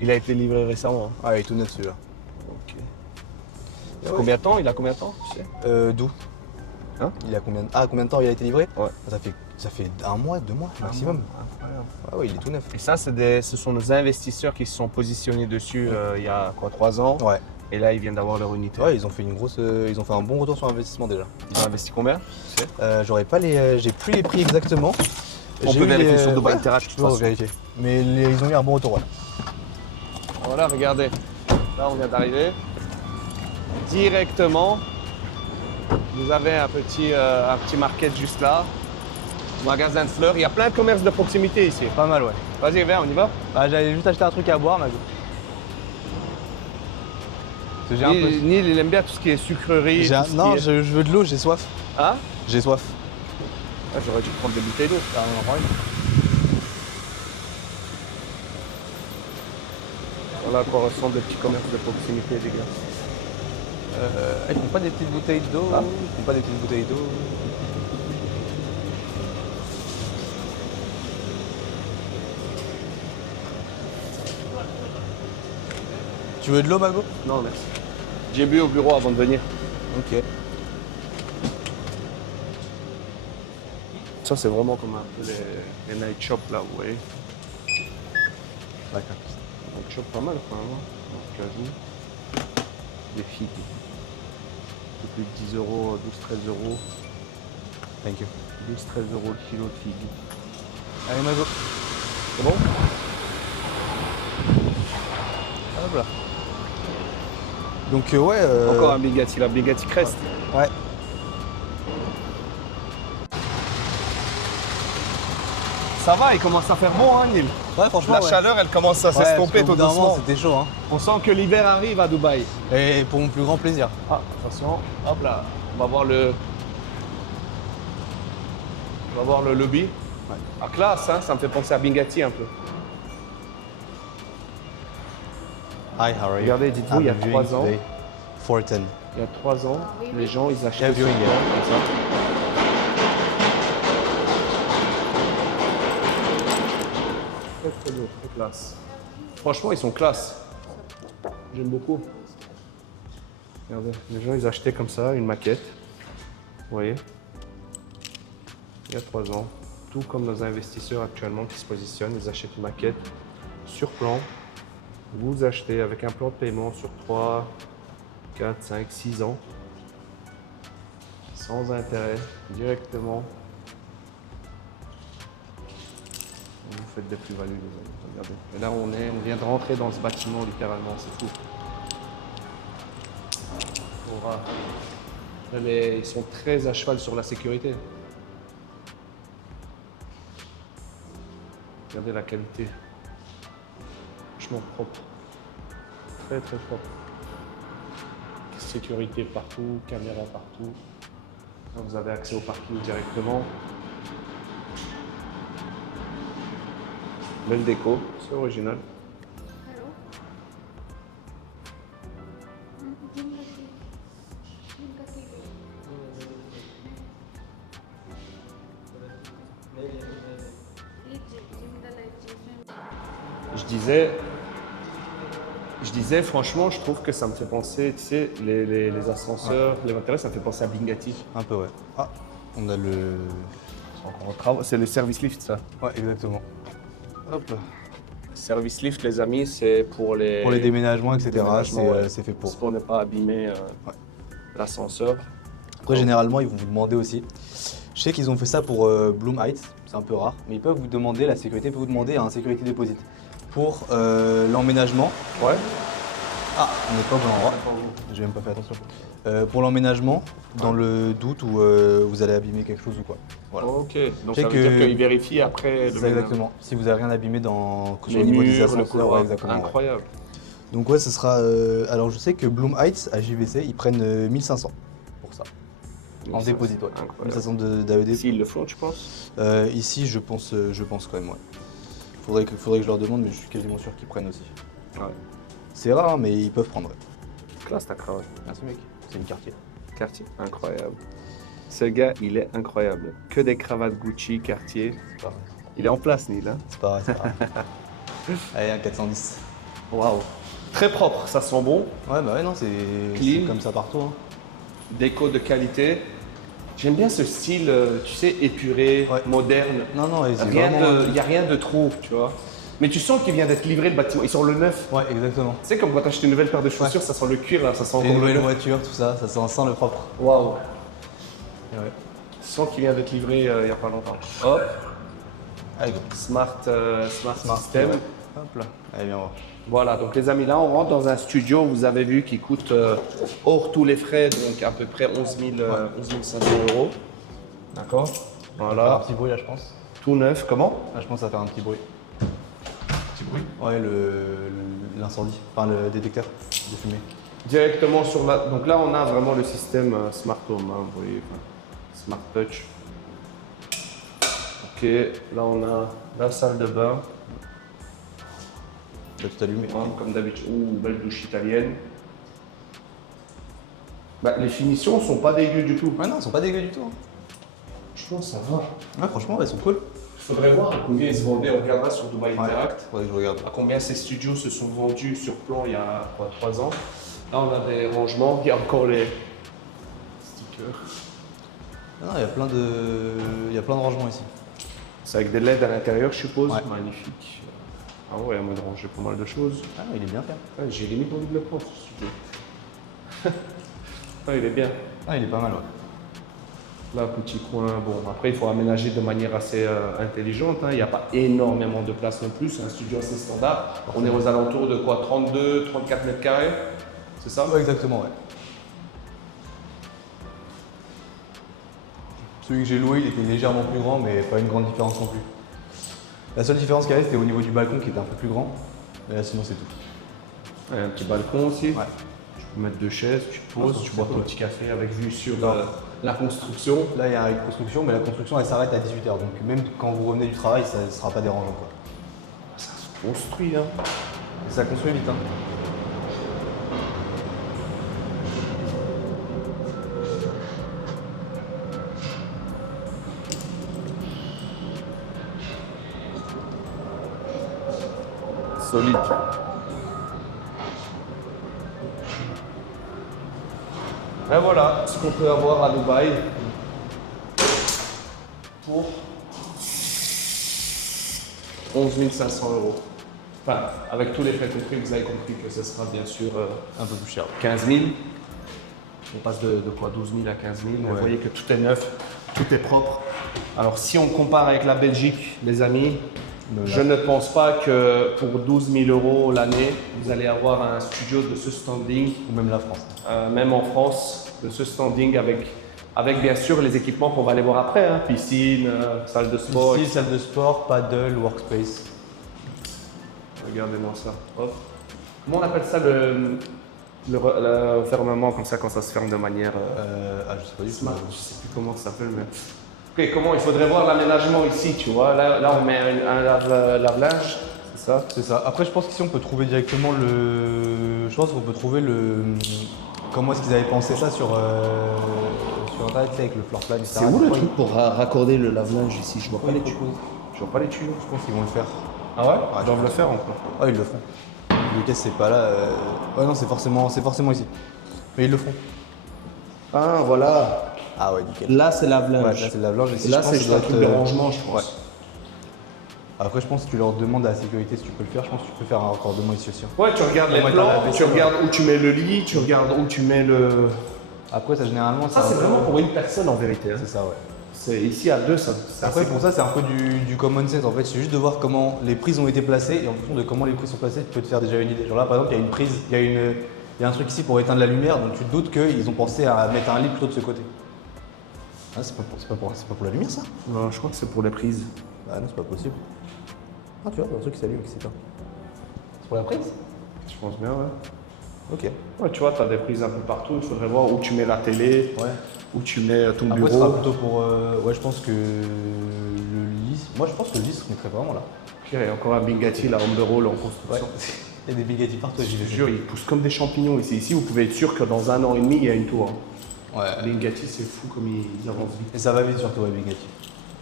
Il a été livré récemment. Ah, il est tout neuf celui-là. Ok. Combien de temps? Il a combien de temps, tu sais? D'où Hein? Il a combien de temps il a été livré? Ouais. Ça fait 1 mois, 2 mois maximum. Incroyable. Ah oui, il est tout neuf. Et ça, ce sont nos investisseurs qui se sont positionnés dessus il y a 3 ans. Ouais. Et là, ils viennent d'avoir leur unité. Ouais, ils ont fait ils ont fait un bon retour sur investissement déjà. Ils ont investi combien? Tu sais? J'ai plus les prix exactement. On J'ai peut eu vérifier sur Dubai ouais, Interact, de je toute peux façon. vérifier. Mais ils ont eu un bon retour, ouais. Voilà, regardez. Là, on vient d'arriver. Directement, vous avez un petit market juste là. Magasin de fleurs. Il y a plein de commerces de proximité ici. Pas mal, ouais. Vas-y, viens, on y va. Bah, j'allais juste acheter un truc à boire, Mago. Parce que j'ai un peu. Neil, il aime bien tout ce qui est sucrerie. Non, je veux de l'eau, j'ai soif. Ah, J'ai soif. j'aurais dû prendre des bouteilles d'eau. Ah, on en prend une. Voilà à quoi ressemblent les petits commerces de proximité, les gars. Ils font pas des petites bouteilles d'eau. Ah. Ils font pas des petites bouteilles d'eau. Tu veux de l'eau, Mago? Non, merci. J'ai bu au bureau avant de venir. Ok. Ça, c'est vraiment comme un peu les night shops là, vous voyez. D'accord. Night shop pas mal quand même. Hein. Cajou. Des figues. Un peu plus de 10 euros, 12-13 euros. Thank you. 12-13 euros le kilo de figues. Allez, Mago. C'est bon? Hop là. Donc, ouais. Encore un Bugatti, la Bugatti Crest. Ouais. Ça va, il commence à faire bon, hein, Neil. Ouais, franchement. La ouais. chaleur, elle commence à Ouais, s'estomper parce qu'au tout bout d'un moment, doucement. C'était chaud, hein. On sent que l'hiver arrive à Dubaï. Et pour mon plus grand plaisir. Ah, attention, hop là, on va voir le lobby. Ouais. Ah, classe, hein, ça me fait penser à Bugatti un peu. Hi, how are you? Regardez, dites-vous, il y a 3 ans, Today. 410. il y a 3 ans, les gens, ils achetaient Yeah, viewing, sur yeah. plan, comme ça. Très très beau, très classe. Franchement, ils sont classe. J'aime beaucoup. Regardez, les gens, ils achetaient comme ça, une maquette. Vous voyez? Il y a 3 ans. Tout comme nos investisseurs actuellement qui se positionnent, ils achètent une maquette sur plan. Vous achetez avec un plan de paiement sur 3, 4, 5, 6 ans. Sans intérêt, directement. Vous faites des plus-values, les amis. Regardez. Et là, on vient de rentrer dans ce bâtiment, littéralement. C'est fou. Aura. Mais ils sont très à cheval sur la sécurité. Regardez la qualité. Franchement propre. Très très propre. Sécurité partout, caméra partout. Là, vous avez accès au parking directement. Belle déco, c'est original. Hello? Je disais, franchement, je trouve que ça me fait penser, tu sais, les ascenseurs, les matériels, ça me fait penser à Bugatti. Un peu, ouais. Ah, on a le. C'est le service lift, ça. Ouais, exactement. Hop là. Service lift, les amis, c'est pour les déménagements, etc. déménagements, ouais. C'est fait pour. C'est pour ne pas abîmer l'ascenseur. Après, généralement, ils vont vous demander aussi. Je sais qu'ils ont fait ça pour Bloom Heights, c'est un peu rare, mais ils peuvent vous demander, la sécurité peut vous demander un sécurité deposit. Pour l'emménagement. Ouais. Ah, on n'est pas au bon endroit. J'ai même pas fait attention. Pour l'emménagement, dans le doute où vous allez abîmer quelque chose ou quoi. Voilà. Ok, donc C'est ça veut que- dire qu'ils vérifient après C'est ça, exactement. Si vous avez rien abîmé dans Les au niveau des murs, le ascenseurs, couloir, ouais, exactement. ouais. incroyable. Donc ouais, ce sera. Alors je sais que Bloom Heights à JVC, ils prennent 1500 pour ça. En Ça, déposit, c'est ouais. incroyable. 1500 d'AED. S'ils le font, tu penses? Ici, je pense quand même, ouais. Faudrait que je leur demande, mais je suis quasiment sûr qu'ils prennent aussi. Ouais. C'est rare, hein, mais ils peuvent prendre. Ouais. Classe ta cravate. Merci mec, c'est une quartier. Cartier, incroyable. Ce gars, il est incroyable. Que des cravates Gucci, Cartier. C'est pas vrai. Il est en place, Neil. Hein? C'est pas vrai, c'est pas vrai. Allez, un 410. Waouh. Très propre, ça sent bon. Ouais, bah ouais, non, c'est Clean. comme ça partout. Hein. Déco de qualité. J'aime bien ce style, tu sais, épuré, Ouais. moderne. Non, non, et c'est Rien vraiment... il n'y a rien de trop, tu vois. Mais tu sens qu'il vient d'être livré le bâtiment. Il sent le neuf. Ouais, exactement. Tu sais, comme quand tu achètes une nouvelle paire de chaussures, ça sent le cuir, là, ça sent Et encore une le nouvelle neuf. voiture, tout ça, ça sent le propre. Waouh. Et ouais. Tu sens qu'il vient d'être livré il n'y a pas longtemps. Hop, Allez, go. Smart System. Ouais. Hop là. Allez, viens voir. Voilà, donc les amis, là on rentre dans un studio, vous avez vu, qui coûte hors tous les frais, donc à peu près 11 500 €. D'accord. Ça va faire un Voilà, petit bruit là, je pense. tout neuf, comment? Là, je pense que ça va faire un petit bruit. Petit bruit. Ouais, l'incendie, enfin le détecteur de fumée. Directement sur la... Donc là on a vraiment le système Smart Home, hein, vous voyez, enfin, Smart Touch. Ok, là on a la salle de bain, Là, tout allumé. hein, comme d'habitude. Ouh, belle douche italienne. Bah, les finitions sont pas dégueu du tout. Ouais, non, ils sont pas dégueux du tout. Hein. Je pense que ça va. Ouais, franchement, elles sont cool. Il faudrait voir à combien ils se vendaient, on regardera sur Dubai Ouais. Interact. Faudrait que je regarde. À combien ces studios se sont vendus sur plan il y a 3 ans. Là on a des rangements, il y a encore les stickers. Non, il y a plein de rangements ici. C'est avec des LED à l'intérieur je suppose. Ouais. Magnifique. Ah ouais, on a rangé pas mal de choses. Ah, il est bien fait. Ouais, j'ai limite envie de le prendre ce studio. Ouais, il est bien. Ah, il est pas mal, ouais. Là, petit coin, bon, après il faut aménager de manière assez intelligente, hein. Il n'y a pas énormément de place non plus, c'est un studio assez standard. On est aux alentours de quoi, 32, 34 mètres carrés, c'est ça? Ouais, exactement, ouais. Celui que j'ai loué, il était légèrement plus grand, mais pas une grande différence non plus. La seule différence qu'il y avait, c'était au niveau du balcon qui était un peu plus grand. Mais là, sinon, c'est tout. Ouais, un petit balcon aussi. Ouais. Tu peux mettre 2 chaises, tu te poses, Ah, tu c'est bois cool. ton petit café avec vue sur Non. la construction. Là, il y a une construction, mais la construction, elle s'arrête à 18h. Donc, même quand vous revenez du travail, ça ne sera pas dérangeant, quoi. Ça se construit, hein. Et ça construit vite, hein. Solide. Et voilà ce qu'on peut avoir à Dubaï pour 11 500 €. Enfin, avec tous les frais compris, vous avez compris que ce sera bien sûr Un peu plus cher. 15 000. On passe de quoi, 12 000 à 15 000. Vous Ouais. voyez que tout est neuf, tout est propre. Alors si on compare avec la Belgique, les amis, je ne pense pas que pour 12 000 € l'année, vous allez avoir un studio de ce standing, Ou même la France. même en France, de ce standing avec bien sûr les équipements qu'on va aller voir après, hein, piscine, salle de sport. Ici, salle de sport, paddle, workspace. Regardez-moi ça. Hop. Comment on appelle ça le fermement comme ça quand ça se ferme de manière Je sais pas du tout. smart? Je sais plus comment ça s'appelle, mais. Ok, comment il faudrait voir l'aménagement ici, tu vois. Là on met un lave-linge, c'est ça. C'est ça. Après, je pense qu'ici, on peut trouver directement le. Je pense qu'on peut trouver le. Comment est-ce qu'ils avaient pensé ça sur Internet, tu sais, avec le floor plan, etc. pour raccorder le lave-linge ici? Je vois Pourquoi ils proposent Je vois pas les tuyaux. Je pense qu'ils vont le faire. Ah ouais? je Ils doivent le faire encore. Ah, ils le font. Le caisse, c'est pas là. Ouais, non, c'est forcément ici. Mais ils le font. Ah voilà. Ah ouais, nickel. Là c'est Ouais, là, lave-linge. c'est le lave-linge. Et là c'est juste un truc de rangement, je pense. Ouais. Après, je pense que tu leur demandes à la sécurité si tu peux le faire. Je pense que tu peux faire un raccordement ici aussi. Ouais, tu regardes les Ouais, plans, t'as la tu regardes où tu mets le lit, tu regardes où tu mets le. Après, ça, généralement, Ça c'est vraiment pour une personne en vérité, hein. C'est ça, ouais. C'est ici à deux ça. Après, pour ça, c'est un peu du common sense en fait. C'est juste de voir comment les prises ont été placées et en fonction de comment les prises sont placées, tu peux te faire déjà une idée. Genre là, par exemple, il y a une prise, il y a un truc ici pour éteindre la lumière, donc tu te doutes qu'ils ont pensé à mettre un lit plutôt de ce côté. Ah, c'est pas pour la lumière ça? Non, je crois que c'est pour les prises. Bah non, c'est pas possible. Ah, tu vois, il y a un truc qui s'allume et qui s'éteint. C'est pour la prise? Je pense bien, ouais. Ok. Ouais, tu vois, tu as des prises un peu partout. Il faudrait voir où tu mets la télé, Ouais. où tu mets ton Après, ce sera bureau. plutôt pour. Ouais, je pense que le lit. Moi, je pense que le lit se mettrait vraiment là. Il y a encore un Bingati, la Humber Roll en Ouais. construction. Il y a des Bugatti partout, Je j'y te vais. jure, ils poussent comme des champignons ici. Ici, vous pouvez être sûr que dans 1 an et demi, il y a une tour. Ouais. Bingati, c'est fou comme ils avancent vite. Et ça va vite surtout, ouais, Bugatti.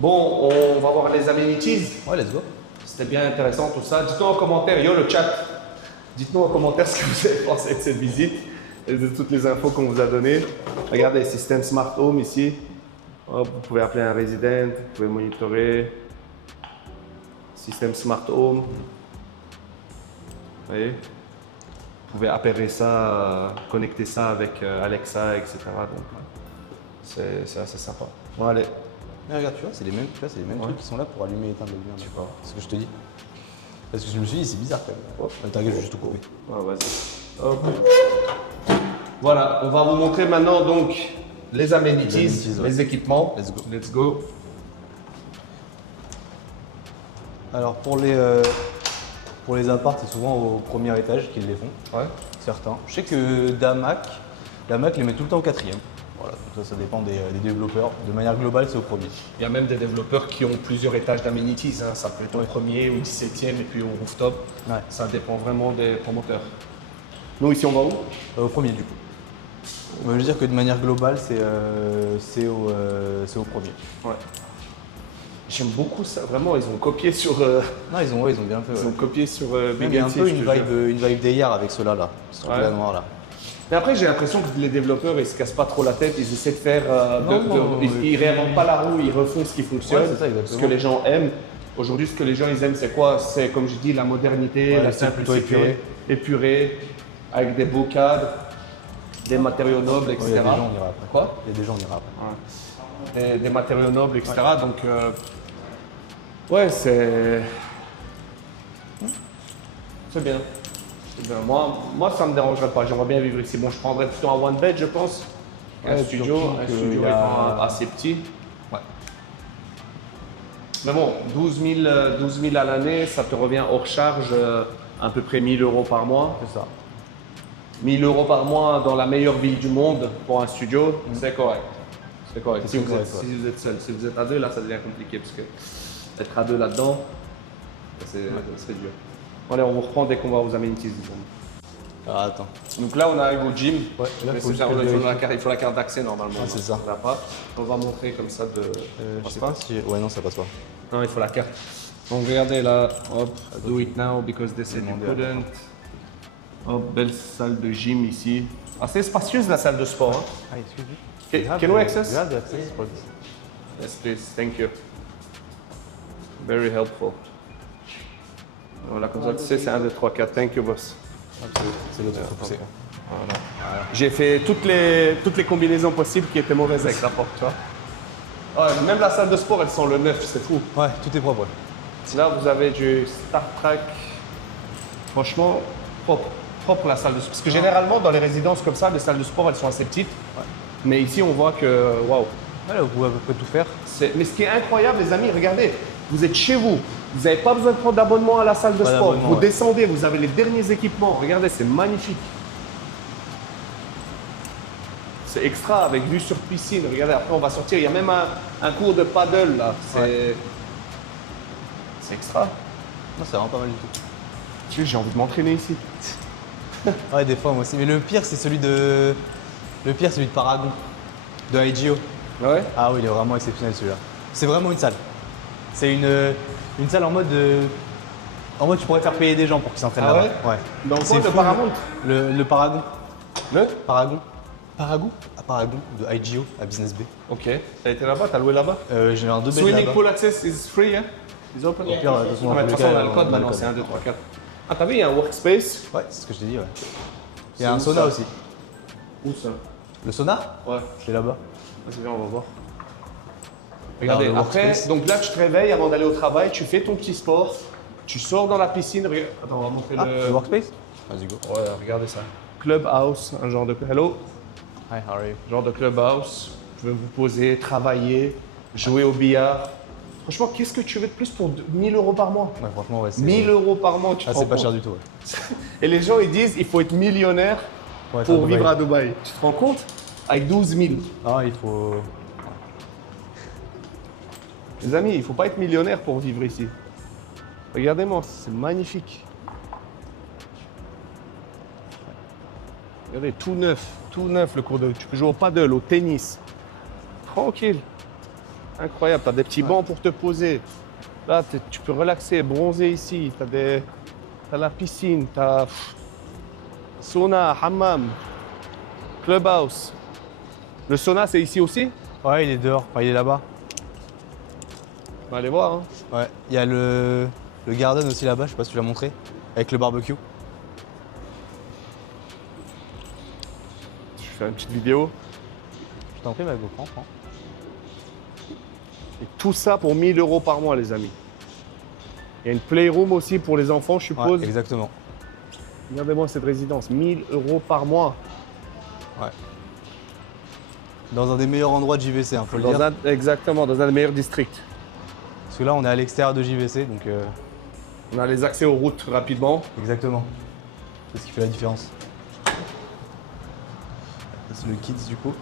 Bon, on va voir les amenities. Ouais, let's go. C'était bien intéressant tout ça. Dites-nous en commentaire, yo le chat, dites-nous en commentaire ce que vous avez pensé de cette visite et de toutes les infos qu'on vous a données. Regardez, système Smart Home ici. Hop, vous pouvez appeler un résident, vous pouvez monitorer. Système Smart Home. Vous voyez? Vous pouvez appairer ça, connecter ça avec Alexa, etc. Donc, c'est assez sympa. Bon, allez. Mais regarde, tu vois, c'est les mêmes, trucs qui sont là pour allumer et éteindre la lumière. Je sais pas. C'est ce que je te dis. Parce que je me suis dit, c'est bizarre quand même. Hop. T'inquiète, je vais juste tout couper. Ouais, vas-y. Hop. Voilà, on va vous montrer maintenant donc les amenities, Les amenities, ouais. les équipements. Let's go. Let's go. Alors pour les apparts, c'est souvent au premier étage qu'ils les font, Ouais. certains. Je sais que Damac les met tout le temps au quatrième. Voilà, donc ça dépend des développeurs. De manière globale, c'est au premier. Il y a même des développeurs qui ont plusieurs étages d'amenities. Hein. Ça peut être au premier ou 17e et puis au rooftop. Ouais. Ça dépend vraiment des promoteurs. Nous, ici, on va où? Au premier du coup. Je veux dire que de manière globale, c'est au premier. Ouais. J'aime beaucoup ça. Vraiment, ils ont copié sur, Non, ils ont bien fait. ils ont Ouais. copié sur Même, Big il y a un Anti, peu je une te jure. vibe d'hier avec ceux-là, là. Ce truc-là Ouais. noir là. Mais après, j'ai l'impression que les développeurs, ils se cassent pas trop la tête. Ils essaient de faire. Non, ils réinventent pas la roue, ils refont ce qui fonctionne. Ouais, c'est ça, ce exactement. que les gens aiment. Aujourd'hui, ce que les gens ils aiment, c'est quoi? C'est, comme je dis, la modernité, Ouais, la c'est plutôt simplicité, épuré, avec des beaux cadres, des matériaux nobles, etc. Il y a des gens, on ira après. Quoi? Il y a des gens, on ira après. Des matériaux nobles, etc. Donc, ouais, c'est bien. C'est bien. Moi, ça me dérangerait pas. J'aimerais bien vivre ici. Bon, je prendrais plutôt un one bed, je pense. Un Ouais, studio, surtout un que studio y a- étant assez petit. Ouais. Mais bon, 12 000 à l'année, ça te revient hors charge à peu près 1 000 € par mois. C'est ça. 1 000 € par mois dans la meilleure ville du monde pour un studio, c'est correct. C'est correct. C'est Si vous, correct, êtes, ouais. si vous êtes seul. Si vous êtes à deux, là, ça devient compliqué parce que être à deux là-dedans, c'est dur. Allez, on vous reprend dès qu'on va aux amenities du monde. Ah, attends. Donc là, on arrive au gym. Ouais, là, Mais faut c'est juste ça, que il faut la carte d'accès normalement. Ah, c'est ça. On l'a pas. On va montrer comme ça de. Je sais pas si. Ouais, non, ça passe pas. Non, il faut la carte. Donc regardez là, hop, do it now because they said you Demandez à couldn't. Hop, belle salle de gym ici. Assez spacieuse la salle de sport. Hein. Ah, excuse me. Can we access? You have the access for this? Yes, please. Thank you. Very helpful. Voilà, comme ça, tu sais, c'est 1, 2, 3, 4. Thank you, boss. C'est l'autre qu'il faut pousser. J'ai fait toutes les combinaisons possibles qui étaient mauvaises avec la porte, tu vois. Ouais, même la salle de sport, elle sent le neuf, c'est fou. Ouais, tout est propre. Ouais. Là, vous avez du Star Trek. Franchement, propre. Propre la salle de sport. Parce que généralement, dans les résidences comme ça, les salles de sport, elles sont assez petites. Mais ici, on voit que, waouh. Ouais, là, vous pouvez à peu près tout faire. Mais ce qui est incroyable, les amis, regardez, vous êtes chez vous. Vous n'avez pas besoin de prendre d'abonnement à la salle de Pas sport. d'abonnement, Vous ouais. descendez, vous avez les derniers équipements. Regardez, c'est magnifique. C'est extra avec vue sur piscine. Regardez, après on va sortir. Il y a même un cours de paddle là. C'est extra. Non, c'est vraiment pas mal du tout. Tu sais, j'ai envie de m'entraîner ici. Ouais, des fois, moi aussi. Mais le pire, c'est celui de Paragon, de IGO. Ouais. Ah oui, il est vraiment exceptionnel celui-là. C'est vraiment une salle. C'est une salle en mode. En mode, tu pourrais faire payer des gens pour qu'ils s'entraînent Ah là-bas. ouais Ouais. Dans quoi, C'est le fou. Paramount? Le Paragon. Le Paragon. Paragon À Paragon, de IGO, à Business Bay. Ok. T'as été là-bas, t'as loué là-bas? J'ai un 2 beds Swimming là-bas. pool access is free, hein? Is open? Au pire, de toute façon, Ouais, dans de toute tous façon, les on a cas, le on code a maintenant, le c'est code. 1, 2, 3, 4. Ah, t'as vu, il y a un workspace. Ouais, c'est ce que je t'ai dit, ouais. Il y C'est a un où, sauna ça? aussi. Où ça? Le sauna Ouais. Je l'ai là-bas. Vas-y, viens, on va voir. Regardez, Alors, le après, workspace. donc là, tu te réveilles avant d'aller au travail, tu fais ton petit sport, tu sors dans la piscine. Attends, on va montrer Ah, le workspace Vas-y, go. Ouais, regardez ça. Clubhouse, un genre de. Hello? Hi, how are you? Genre de clubhouse. Vous pouvez vous poser, travailler, jouer au billard. Franchement, qu'est-ce que tu veux de plus pour 1 000 € par mois? Ouais, franchement, ouais, c'est. 1 000 € par mois, tu te Ah, rends c'est pas compte? cher du tout, ouais. Et les gens, ils disent il faut être millionnaire Ouais, pour ça, vivre Dubaï. à Dubaï. Tu te rends compte? Avec 12 000. Ah, il faut. Les amis, il ne faut pas être millionnaire pour vivre ici. Regardez-moi, c'est magnifique. Regardez, tout neuf le cours d'eau. Tu peux jouer au paddle, au tennis. Tranquille. Incroyable, tu as des petits bancs pour te poser. Là, tu peux relaxer, bronzer ici. Tu as la piscine, tu as sauna, hammam, clubhouse. Le sauna, c'est ici aussi? Ouais, il est dehors, enfin, il est là-bas. On va aller voir. Hein. Ouais, il y a le garden aussi là-bas, je sais pas si tu l'as montré, avec le barbecue. Je fais une petite vidéo. Je t'en prie, ma GoPro, prends. Et tout ça pour 1 000 € par mois, les amis. Il y a une playroom aussi pour les enfants, je suppose. Ouais, exactement. Regardez-moi cette résidence, 1 000 € par mois. Ouais. Dans un des meilleurs endroits de JVC, faut le dire. Exactement, dans un des meilleurs districts. Parce que là, on est à l'extérieur de JVC, donc... On a les accès aux routes rapidement. Exactement. C'est ce qui fait la différence. C'est le kids du coup.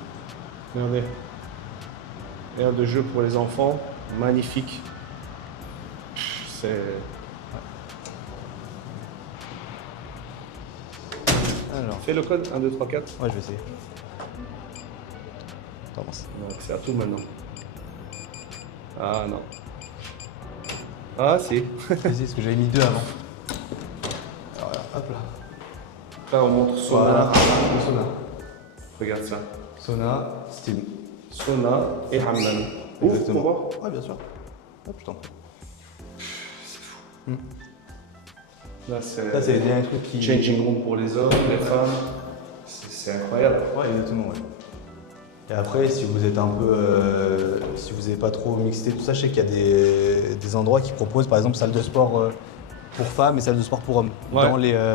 Regardez. Aire de jeu pour les enfants, magnifique. C'est... Alors, Fais le code 1, 2, 3, 4. ouais, je vais essayer. Tendance. Donc c'est à tout maintenant. Ah non. Ah si. Vas-y, parce que j'avais mis 2 avant. Alors, voilà, hop là. Là on montre sauna. Voilà, le sauna. Regarde ça. Sauna, steam. Sauna et hammam. Ouf, Exactement. pour voir. Ouais, bien sûr. Hop, je t'en prie. Là c'est... Ça, c'est les derniers trucs qui... Changing room pour les hommes, les femmes. C'est incroyable. Ouais, exactement, ouais. Et après, si vous êtes un peu... si vous n'avez pas trop mixé tout ça, je sais qu'il y a des endroits qui proposent, par exemple, salle de sport pour femmes et salle de sport pour hommes. Ouais. Dans les...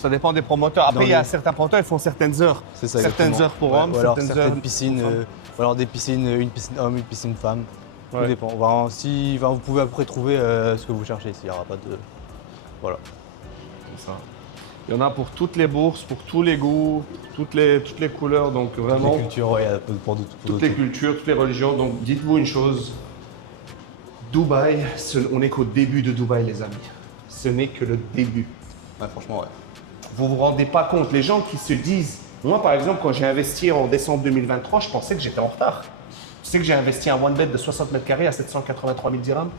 Ça dépend des promoteurs. Après, Dans il y a les- certains promoteurs, ils font certaines heures. C'est ça, Certaines exactement. heures pour Ouais, hommes, ou alors certaines certaines heures piscines, pour femmes. ou alors des piscines, une piscine homme, une piscine femme. Tout Ouais. dépend. Vous pouvez après trouver ce que vous cherchez, s'il n'y aura pas de... Voilà. C'est ça. Il y en a pour toutes les bourses, pour tous les goûts, toutes les couleurs. Donc vraiment, Toutes les cultures, ouais, pour toutes les cultures, toutes les religions. Donc dites-vous une chose. Dubaï, on n'est qu'au début de Dubaï, les amis. Ce n'est que le début. Ouais, franchement, ouais. Vous vous rendez pas compte. Les gens qui se disent... Moi, par exemple, quand j'ai investi en décembre 2023, je pensais que j'étais en retard. Tu sais que j'ai investi un one bed de 60 mètres carrés à 783 000 dirhams.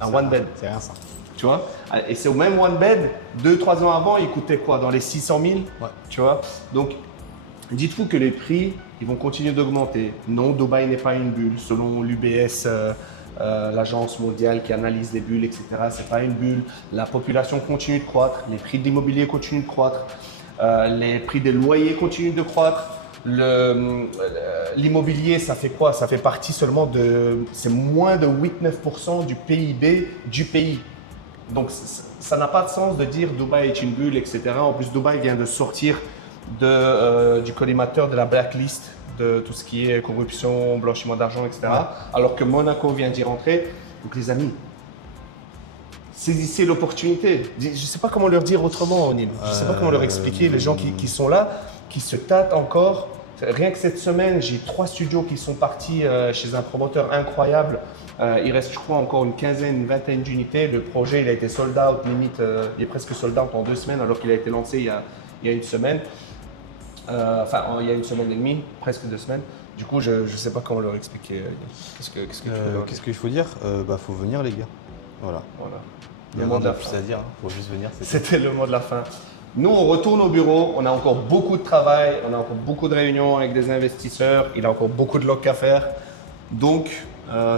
Un one bed. C'est rien ça. Tu vois? Et c'est au même one bed, 2-3 ans avant, il coûtait quoi? Dans les 600 000? Ouais. Tu vois? Donc, dites-vous que les prix, ils vont continuer d'augmenter. Non, Dubaï n'est pas une bulle. Selon l'UBS, l'agence mondiale qui analyse les bulles, etc., c'est pas une bulle. La population continue de croître, les prix de l'immobilier continuent de croître, les prix des loyers continuent de croître. L'immobilier, ça fait quoi? Ça fait partie seulement de... C'est moins de 8-9% du PIB du pays. Donc, ça n'a pas de sens de dire Dubaï est une bulle, etc. En plus, Dubaï vient de sortir du collimateur de la blacklist de tout ce qui est corruption, blanchiment d'argent, etc. Ouais. Alors que Monaco vient d'y rentrer. Donc, les amis, saisissez l'opportunité. Je ne sais pas comment leur dire autrement, O'Neill. Je ne sais pas comment leur expliquer, les gens qui sont là, qui se tâtent encore. Rien que cette semaine, j'ai 3 studios qui sont partis chez un promoteur incroyable. Il reste, je crois, encore une quinzaine, une vingtaine d'unités. Le projet, il a été sold out, limite, il est presque sold out en 2 semaines, alors qu'il a été lancé il y a une semaine. Il y a une semaine et demie, presque 2 semaines. Du coup, je ne sais pas comment leur expliquer. Qu'est-ce que tu peux leur dire? Qu'est-ce qu'il faut dire? Faut venir les gars. Voilà. Voilà. Il y a Le mot rien de la de plus fin. à dire, hein. Faut juste venir. C'était le mot de la fin. Nous, on retourne au bureau. On a encore beaucoup de travail. On a encore beaucoup de réunions avec des investisseurs. Il y a encore beaucoup de locs à faire. Donc,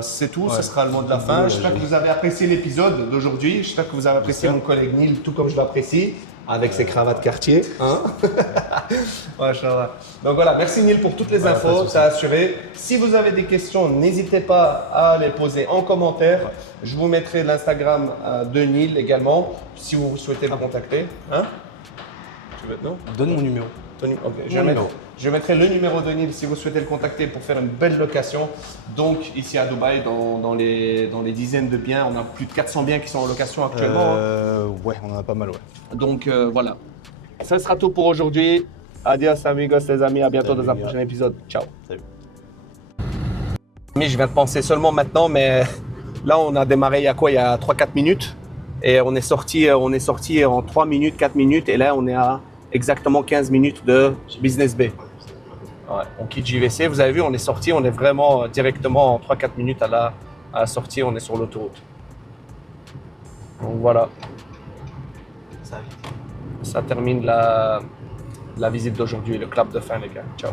c'est tout. Ouais. Ce sera le mot de la fin. J'espère que vous avez apprécié l'épisode d'aujourd'hui. J'espère que vous avez apprécié mon collègue Neil, tout comme je l'apprécie, avec ses cravates quartier. Hein? Machallah. Donc voilà, merci Neil pour toutes les Voilà, pas de infos. souci. Ça a assuré. Si vous avez des questions, n'hésitez pas à les poser en commentaire. Ouais. Je vous mettrai l'Instagram de Neil également, si vous souhaitez le contacter. Hein? Tu veux? Non? Donne mon numéro. Tony, ok. Numéro. Je mettrai le numéro de Neil si vous souhaitez le contacter pour faire une belle location. Donc ici à Dubaï, dans les dizaines de biens, on a plus de 400 biens qui sont en location actuellement. Ouais, on en a pas mal, ouais. Donc voilà. Ça sera tout pour aujourd'hui. Adios amigos les amis, à bientôt Salut, dans un gars. prochain épisode. Ciao. Salut. Mais je viens de penser seulement maintenant, mais là on a démarré il y a quoi? Il y a 3-4 minutes. Et on est sorti en 3 minutes, 4 minutes. Et là on est à exactement 15 minutes de Business Bay. Ouais, on quitte JVC. Vous avez vu, on est sorti, on est vraiment directement en 3-4 minutes à la sortie, on est sur l'autoroute. Donc voilà. Ça termine la visite d'aujourd'hui, le clap de fin les gars. Ciao.